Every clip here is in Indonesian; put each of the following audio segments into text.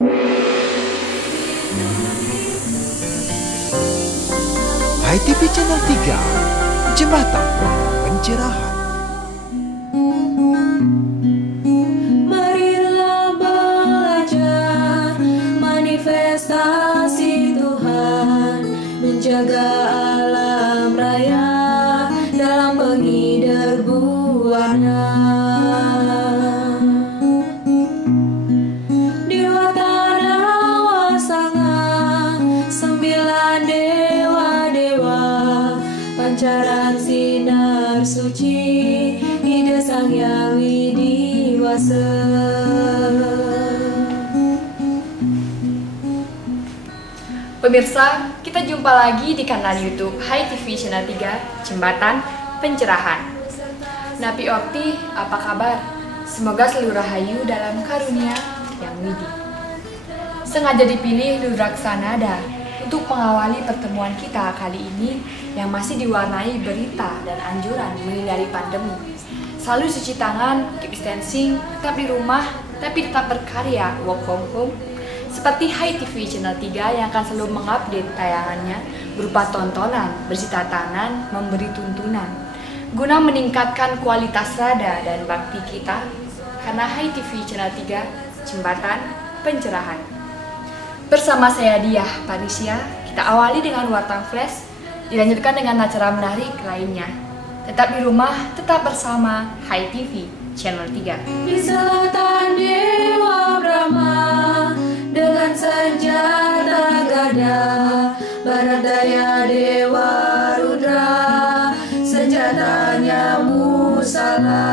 HiTV Channel 3, Jembatan Pencerahan. Marilah belajar manifestasi Tuhan, menjaga alam raya dalam penghider buana. Dewa Tanawa Sanga, 9 dewa-dewa, pancaran sinar suci, ide Sang Hyang Widiwasa. Pemirsa, kita jumpa lagi di kanal YouTube HiTV Channel 3, Jembatan Pencerahan. Napi Okti, apa kabar? Semoga selalu rahayu dalam karunia yang widi. Sengaja dipilih Luraksana untuk mengawali pertemuan kita kali ini yang masih diwarnai berita dan anjuran menghindari pandemi. Selalu cuci tangan, keep distancing, tetap di rumah, tapi tetap berkarya, work from home. Seperti HiTV Channel 3 yang akan selalu mengupdate tayangannya berupa tontonan, bersih tatanan, memberi tuntunan, guna meningkatkan kualitas rada dan bakti kita, karena HiTV Channel 3, Jembatan Pencerahan. Bersama saya Diah Parisya, kita awali dengan Wartang Flash, dilanjutkan dengan acara menarik lainnya. Tetap di rumah, tetap bersama HiTV Channel 3. Di selatan Dewa Brahma dengan senjata gada, barat daya Dewa Rudra, senjatanya musala.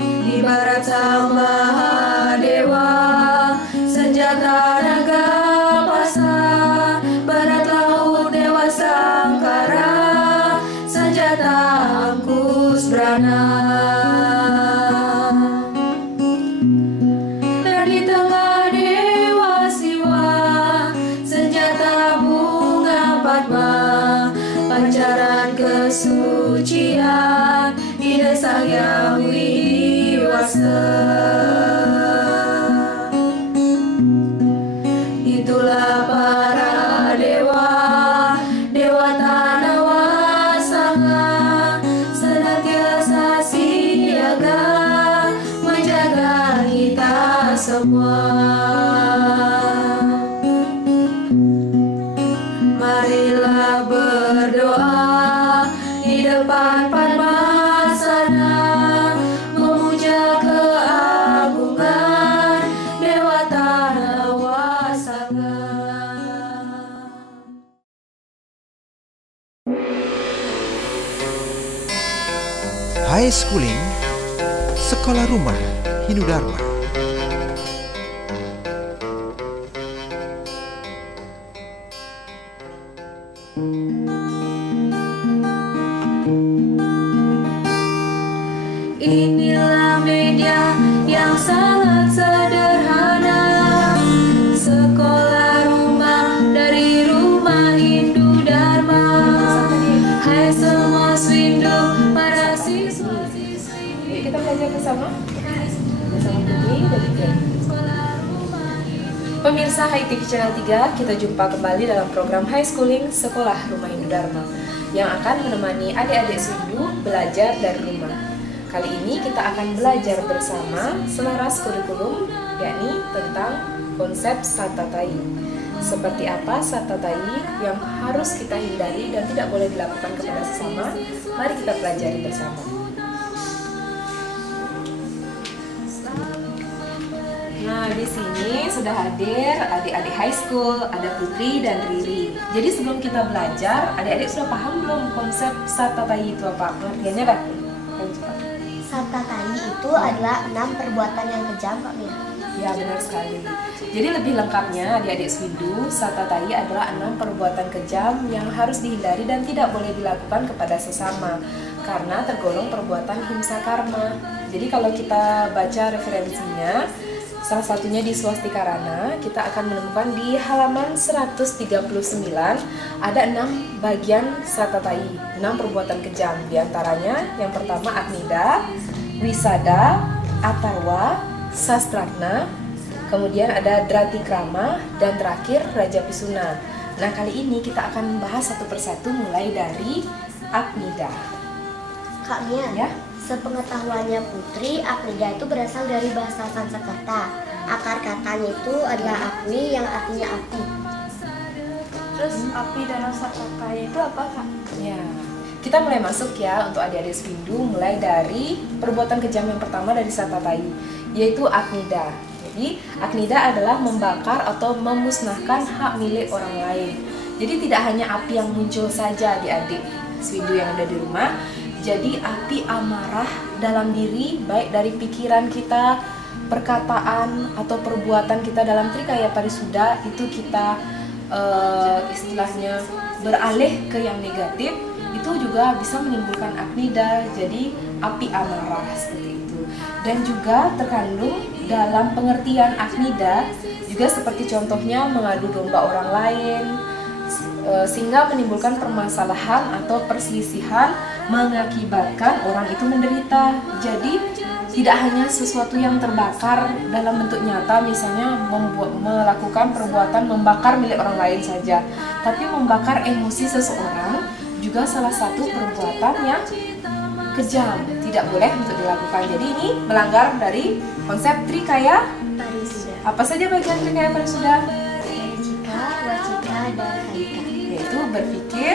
Di barat Sang Mahadewa, senjata naga pasa, barat laut Dewa Sangkara, senjata angkus brana. Dan di tengah Dewa Siwa, senjata bunga Padma, pancaran kesucian, ide Sang Hyang Widiwasa. Itulah para dewa, Dewa Tanawa Sanga, senantiasa siaga menjaga kita semua. Marilah berdoa di depan Padmasana, memuja keagungan Dewa Tanawa Sanga. High Schooling, Sekolah Rumah Hindu Dharma. Inilah media yang sangat sederhana, sekolah rumah dari Rumah Hindu Dharma. Hai semua swindu, para siswa-siswi, Kita belajar bersama Putri dan Ika. Pemirsa HiTV Channel 3, kita jumpa kembali dalam program High Schooling Sekolah Rumah Hindu Dharma yang akan menemani adik-adik Swindu belajar dari rumah. Kali ini kita akan belajar bersama selaras kurikulum, yakni tentang konsep Satatai. Seperti apa Satatai yang harus kita hindari dan tidak boleh dilakukan kepada sesama, mari kita pelajari bersama. Nah, di sini sudah hadir adik-adik high school, ada Putri dan Riri. Jadi sebelum kita belajar, adik-adik sudah paham belum konsep Satatai itu apa? Pengertiannya kan? Satatai itu adalah 6 perbuatan yang kejam, Pak Mia. Ya, benar sekali. Jadi lebih lengkapnya adik-adik Swindu, Satatai adalah 6 perbuatan kejam yang harus dihindari dan tidak boleh dilakukan kepada sesama karena tergolong perbuatan himsa karma. Jadi kalau kita baca referensinya, salah satunya di Swastikarana, kita akan menemukan di halaman 139 ada 6 bagian Satatai, 6 perbuatan kejam. Di antaranya yang pertama Agnida, Wisada, Atarwa, Sastratna, kemudian ada Dratikrama, dan terakhir Raja Pisuna. Nah, kali ini kita akan membahas satu persatu mulai dari Agnida. Kak Mia, Ya. sepengetahuannya Putri, Agnida itu berasal dari bahasa Sanskerta. Akar katanya itu adalah Agni yang artinya api. Terus api danau Satakaya itu apa, Kak? Ya, kita mulai masuk ya untuk adik-adik Swindu, mulai dari perbuatan kejam yang pertama dari Satatai, yaitu Agnida. Jadi, Agnida adalah membakar atau memusnahkan hak milik orang lain. Jadi tidak hanya api yang muncul saja adik-adik Swindu yang ada di rumah, jadi api amarah dalam diri, baik dari pikiran kita, perkataan atau perbuatan kita dalam Trikaya Parisuda itu kita istilahnya beralih ke yang negatif, itu juga bisa menimbulkan Agnida, jadi api amarah seperti itu. Dan juga terkandung dalam pengertian Agnida juga seperti contohnya mengadu domba orang lain, sehingga menimbulkan permasalahan atau perselisihan, mengakibatkan orang itu menderita. Jadi tidak hanya sesuatu yang terbakar dalam bentuk nyata, misalnya melakukan perbuatan membakar milik orang lain saja, tapi membakar emosi seseorang juga salah satu perbuatan yang kejam, tidak boleh untuk dilakukan. Jadi ini melanggar dari konsep Trikaya Parisuda. Apa saja bagian Trikaya Parisuda? Cika, wacika, dan harika. Yaitu berpikir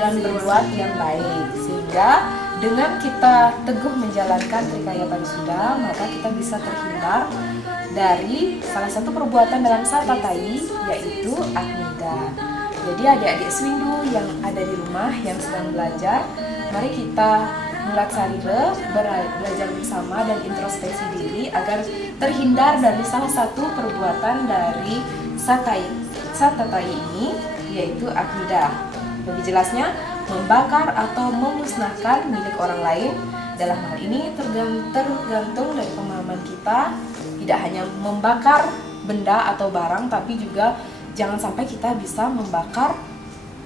dan berbuat yang baik. Sehingga dengan kita teguh menjalankan Trikaya Parisuda, maka kita bisa terhindar dari salah satu perbuatan dalam Satatai, yaitu Agnida. Jadi adik-adik Swindu yang ada di rumah yang sedang belajar, mari kita mulat sarira, belajar bersama dan introspeksi diri agar terhindar dari salah satu perbuatan dari Satatai ini, yaitu Agnida. Lebih jelasnya, membakar atau memusnahkan milik orang lain. Dalam hal ini tergantung dari pemahaman kita, tidak hanya membakar benda atau barang, tapi juga jangan sampai kita bisa membakar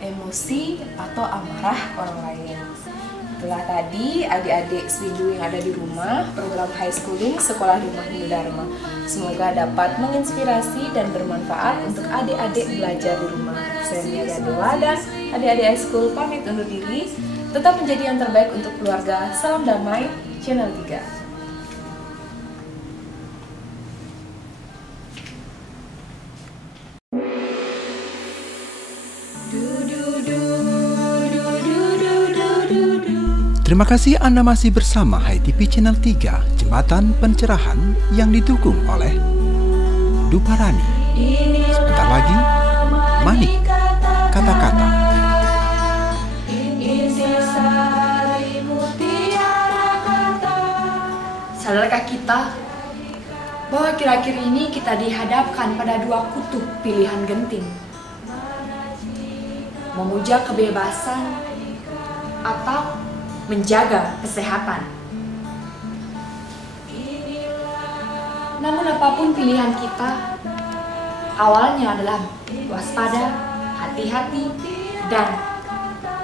emosi atau amarah orang lain. Itulah tadi adik-adik Swindu yang ada di rumah, program high schooling Sekolah Rumah Hindu Dharma. Semoga dapat menginspirasi dan bermanfaat untuk adik-adik belajar di rumah. Saya Mia Dewa dan adik-adik high school pamit undur diri. Tetap menjadi yang terbaik untuk keluarga. Salam damai, Channel 3. Terima kasih Anda masih bersama HiTV Channel 3, Jembatan Pencerahan yang didukung oleh Duparani. Sebentar lagi, Manik, kata-kata. Sadarkah kita bahwa kira-kira ini kita dihadapkan pada dua kutub pilihan genting? Memuja kebebasan atau menjaga kesehatan. Namun apapun pilihan kita, awalnya adalah waspada, hati-hati, dan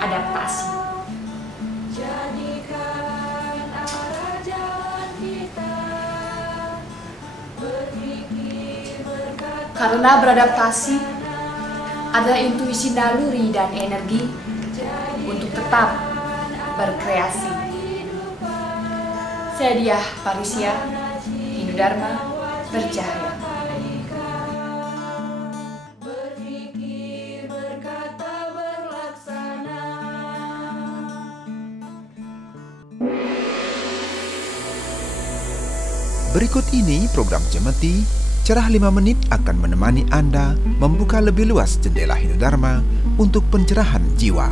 adaptasi. Karena beradaptasi adalah intuisi naluri dan energi untuk tetap berkreasi. Saya Diah Parisia, Hindu Dharma bercahaya. Berikut ini program Cemeti, Cerah 5 Menit akan menemani Anda membuka lebih luas jendela Hindu Dharma untuk pencerahan jiwa.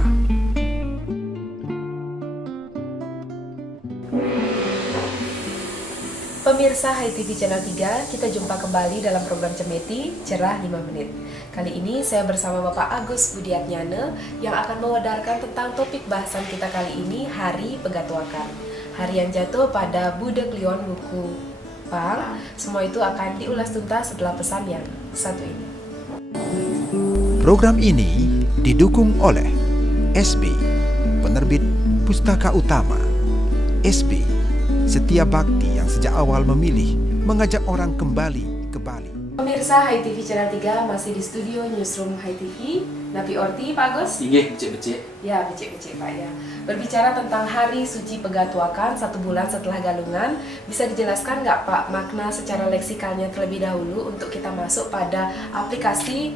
Pemirsa HiTV Channel 3, kita jumpa kembali dalam program Cemeti, Cerah 5 Menit. Kali ini saya bersama Bapak Agus Budiatnyana yang akan mewadarkan tentang topik bahasan kita kali ini, Hari Pegatwakan. Hari yang jatuh pada Buddha Kliwon Wuku Pang. Semua itu akan diulas tuntas setelah pesan yang satu ini. Program ini didukung oleh SB, penerbit Pustaka Utama, SB, setia bakti yang sejak awal memilih mengajak orang kembali ke Bali. Pemirsa Hai TV Channel 3 masih di studio Newsroom Hai TV. Napi Orti, Pak Agus? Iya, becek-becek. Ya, becek-becek Pak ya. Berbicara tentang Hari Suci Pegatuakan 1 bulan setelah galungan, bisa dijelaskan nggak Pak makna secara leksikalnya terlebih dahulu untuk kita masuk pada aplikasi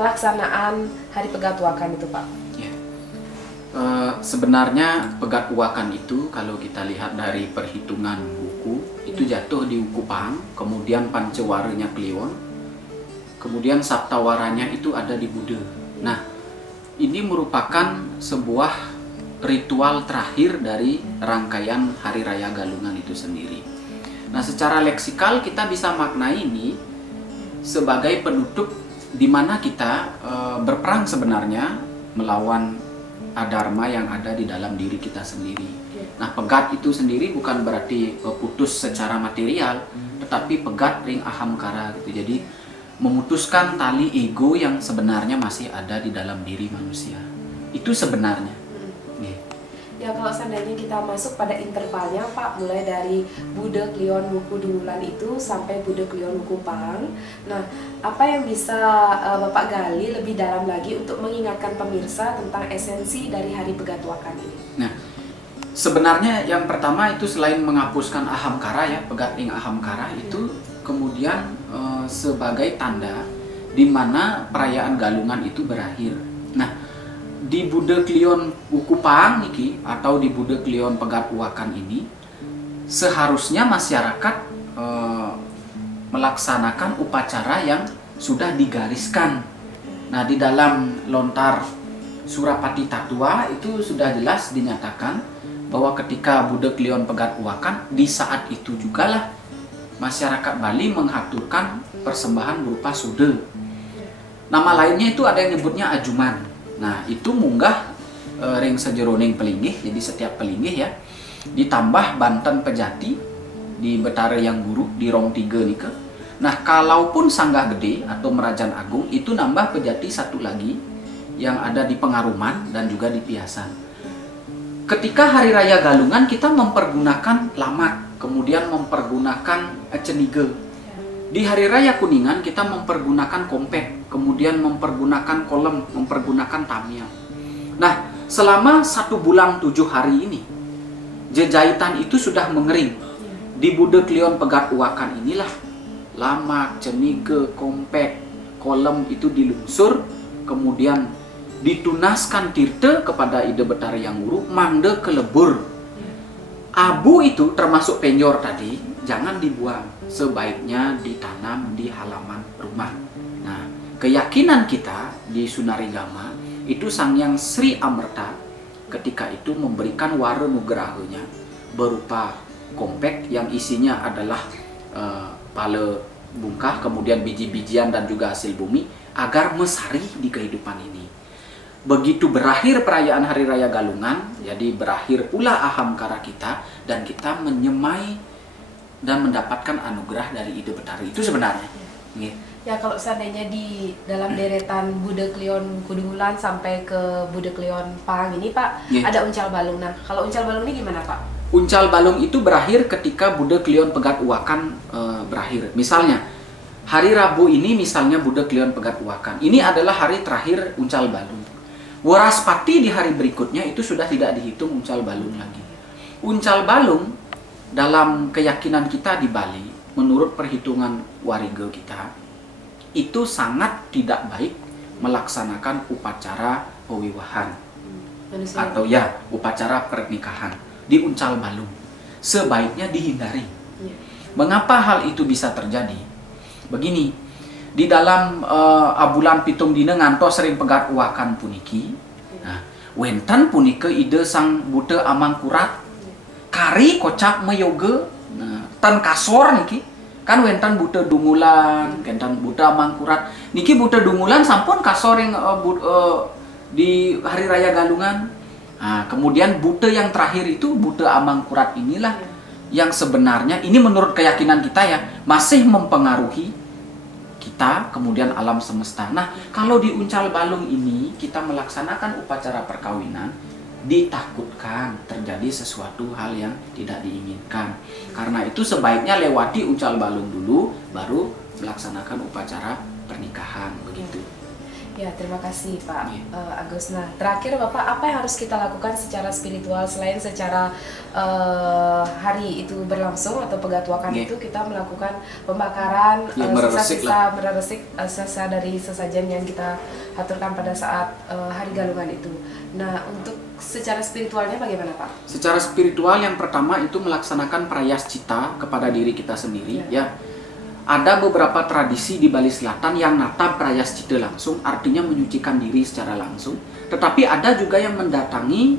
pelaksanaan Hari Pegatuakan itu Pak? Ya. Sebenarnya Pegatuakan itu kalau kita lihat dari perhitungan buku, itu jatuh di Ukupang, kemudian Pancewaranya Kliwon, kemudian Saptawaranya itu ada di Buddha. Nah, ini merupakan sebuah ritual terakhir dari rangkaian Hari Raya Galungan itu sendiri. Nah, secara leksikal kita bisa maknai ini sebagai penutup di mana kita berperang sebenarnya melawan adharma yang ada di dalam diri kita sendiri. Nah, pegat itu sendiri bukan berarti putus secara material, tetapi pegat ring ahamkara gitu. Jadi memutuskan tali ego yang sebenarnya masih ada di dalam diri manusia. Itu sebenarnya. Ya, kalau seandainya kita masuk pada intervalnya Pak, mulai dari Buddha Kliwon Wuku Dungulan itu sampai Buddha Kliwon Wuku Pang. Nah, apa yang bisa Bapak gali lebih dalam lagi untuk mengingatkan pemirsa tentang esensi dari Hari Pegatuakan ini? Nah, sebenarnya yang pertama itu selain menghapuskan ahamkara ya, pegat ring ahamkara itu kemudian sebagai tanda di mana perayaan galungan itu berakhir. Nah, di Buddha Kliwon Ukupang niki atau di Buddha Kliwon Pegatuakan ini seharusnya masyarakat melaksanakan upacara yang sudah digariskan. Nah, di dalam lontar Surapati Tatua itu sudah jelas dinyatakan bahwa ketika Buddha Kliwon Pegatuakan, di saat itu jugalah masyarakat Bali menghaturkan persembahan berupa sude. Nama lainnya itu ada yang nyebutnya ajuman. Nah, itu munggah ring sejeroning pelinggih, jadi setiap pelinggih ya, ditambah Banten Pejati di Betara Yang Guru di Rong 3 nika. Nah, kalaupun Sanggah Gede atau Merajan Agung itu nambah pejati satu lagi yang ada di Pengaruman dan juga di Piasan. Ketika Hari Raya Galungan kita mempergunakan lamat, kemudian mempergunakan cenige. Di Hari Raya Kuningan kita mempergunakan kompek, kemudian mempergunakan kolem, mempergunakan tamiang. Nah, selama 1 bulan 7 hari ini, jejahitan itu sudah mengering. Di Buddha Kliwon Pegatuakan inilah lamak, cenige, kompek, kolem itu dilungsur, kemudian ditunaskan tirte kepada Ida Betara Yang Guru, mande kelebur. Abu itu termasuk penjor tadi, jangan dibuang, sebaiknya ditanam di halaman rumah. Nah, keyakinan kita di Sunarigama itu Sangyang Sri Amerta ketika itu memberikan wara nugrahanya berupa kompek yang isinya adalah pale bungkah, kemudian biji-bijian dan juga hasil bumi agar mesari di kehidupan ini. Begitu berakhir perayaan Hari Raya Galungan, jadi berakhir pula ahamkara kita dan kita menyemai dan mendapatkan anugerah dari Ida Betara. Itu sebenarnya. Ya, kalau seandainya di dalam deretan Buddha Kliwon Kudungulan sampai ke Buddha Kliwon Pang ini Pak, ada uncal balung. Nah, kalau uncal balung ini gimana Pak? Uncal balung itu berakhir ketika Buddha Kliwon Pegatuakan berakhir. Misalnya, hari Rabu ini misalnya Buddha Kliwon Pegatuakan. Ini adalah hari terakhir uncal balung. Waraspati di hari berikutnya itu sudah tidak dihitung uncal balung lagi. Uncal balung dalam keyakinan kita di Bali, menurut perhitungan wariga kita, itu sangat tidak baik melaksanakan upacara pewiwahan atau ya upacara pernikahan di uncal balung. Sebaiknya dihindari. Mengapa hal itu bisa terjadi? Begini. Di dalam abulan pitung dina ngantos sering Pegatuakan puniki. Nah, wentan punika ide sang Buddha Amangkurat kari kocak meyoga. Nah, tan kasor niki kan wentan Buddha Dungulan, wentan Buddha Amangkurat. Niki Buddha Dungulan sampun kasor yang di Hari Raya Galungan. Nah, kemudian Buddha yang terakhir itu Buddha Amangkurat inilah yang sebenarnya ini menurut keyakinan kita ya masih mempengaruhi kita, kemudian alam semesta. Nah, kalau di uncal balung ini kita melaksanakan upacara perkawinan, ditakutkan terjadi sesuatu hal yang tidak diinginkan. Karena itu sebaiknya lewati ucal balung dulu, baru melaksanakan upacara pernikahan, begitu. Ya, terima kasih Pak Agus. Nah, terakhir Bapak, apa yang harus kita lakukan secara spiritual selain secara hari itu berlangsung atau pegatwakan itu kita melakukan pembakaran sisa dari sesajen yang kita aturkan pada saat hari galungan itu. Nah, untuk secara spiritualnya bagaimana Pak? Secara spiritual yang pertama itu melaksanakan prayaschita kepada diri kita sendiri, ya. Ada beberapa tradisi di Bali Selatan yang nata prayaschita langsung, artinya menyucikan diri secara langsung. Tetapi ada juga yang mendatangi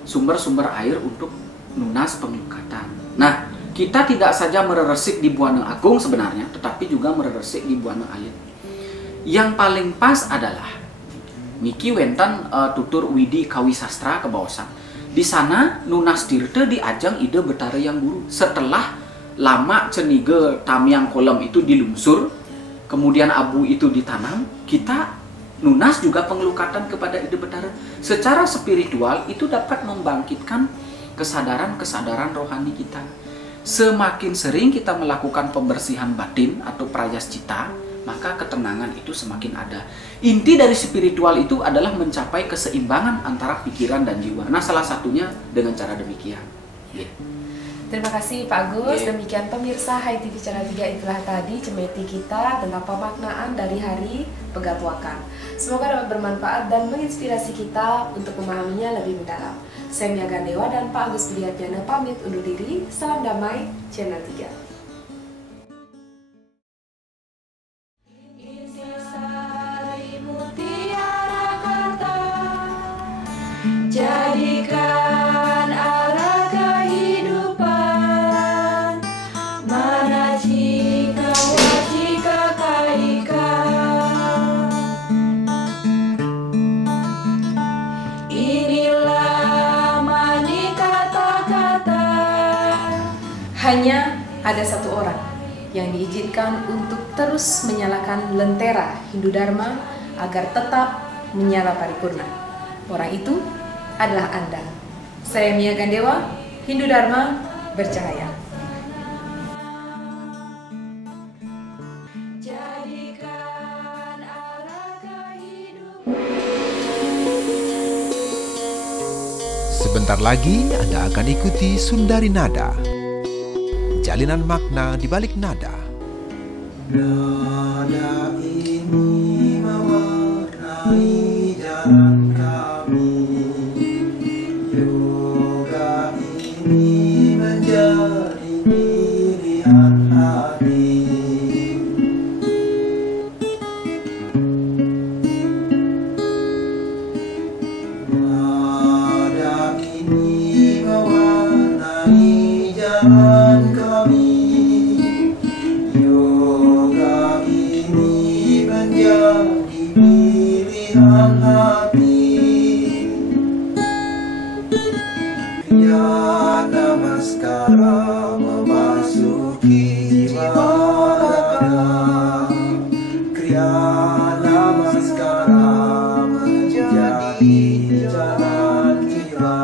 sumber-sumber air untuk lunas pengelukatan. Nah, kita tidak saja mereresik di Buana Agung sebenarnya, tetapi juga mereresik di Buana Alit. Yang paling pas adalah Miki Wentan tutur Widi Kawisastra Kebawasan. Di sana Nunas Tirta diajang ide Betara Yang Guru. Setelah lama cenige tamiang kolam itu dilungsur, kemudian abu itu ditanam, kita nunas juga pengelukatan kepada ide Betara. Secara spiritual itu dapat membangkitkan kesadaran rohani kita. Semakin sering kita melakukan pembersihan batin atau prayaschita, maka ketenangan itu semakin ada. Inti dari spiritual itu adalah mencapai keseimbangan antara pikiran dan jiwa. Nah, salah satunya dengan cara demikian. Terima kasih Pak Agus. Demikian pemirsa Hai TV Channel 3, itulah tadi cemeti kita tentang pemaknaan dari hari pegatwakan. Semoga dapat bermanfaat dan menginspirasi kita untuk memahaminya lebih mendalam. Saya Mia Gandewa dan Pak Agus Widiatjana pamit undur diri. Salam damai Channel 3. Jadikan arah kehidupan, mana jika wajika kaika. Inilah mani kata-kata. Hanya ada satu orang yang diizinkan untuk terus menyalakan lentera Hindu Dharma agar tetap menyala paripurna. Orang itu adalah Anda. Saya Mia Gandewa, Hindu Dharma bercahaya. Jadikan arah kehidupan. Sebentar lagi Anda akan ikuti Sundari Nada. Jalinan makna di balik nada. Nada ini mewarnai jalan kami. Yoga ini menjadi pilihan hati. Nada ini mewarnai jalan kami. Yoga ini menjadi pilihan hati. Kriya namaskara memasuki jiwa raga. Kriya namaskara menjadi jalan jiwa.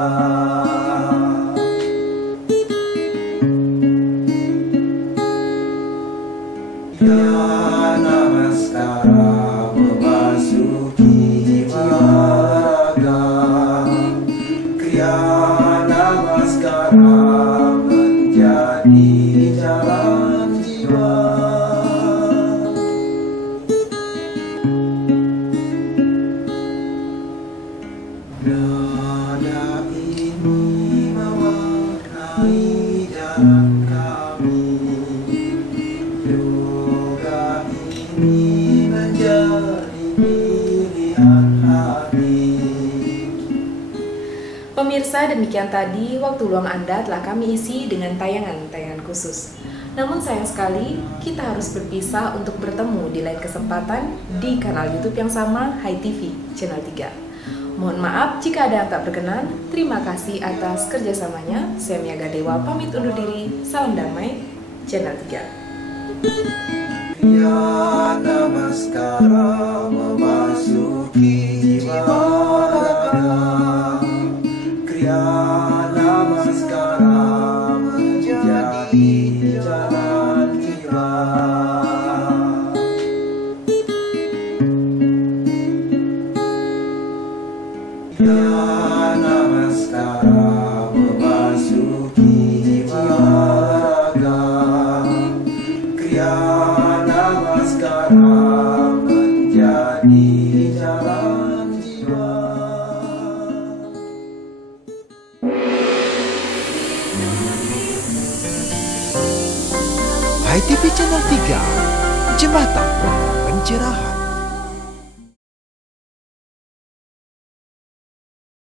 Kriya namaskara memasuki jiwa raga. Kriya namaskara menjadi jalan jiwa. Nada ini mewarnai jalan kami. Yoga ini menjadi pilihan hati. Pemirsa, demikian tadi waktu luang Anda telah kami isi dengan tayangan-tayangan khusus. Namun sayang sekali, kita harus berpisah untuk bertemu di lain kesempatan di kanal YouTube yang sama, Hai TV Channel 3. Mohon maaf jika ada yang tak berkenan. Terima kasih atas kerjasamanya. Saya Mia Gandewa pamit undur diri. Salam damai Channel 3. Kriya namaskara memasuki jiwa raga. namaskara memasuki jiwa raga. Kriya namaskara menjadi jalan jiwa. HiTV Channel 3, Jembatan Pencerahan.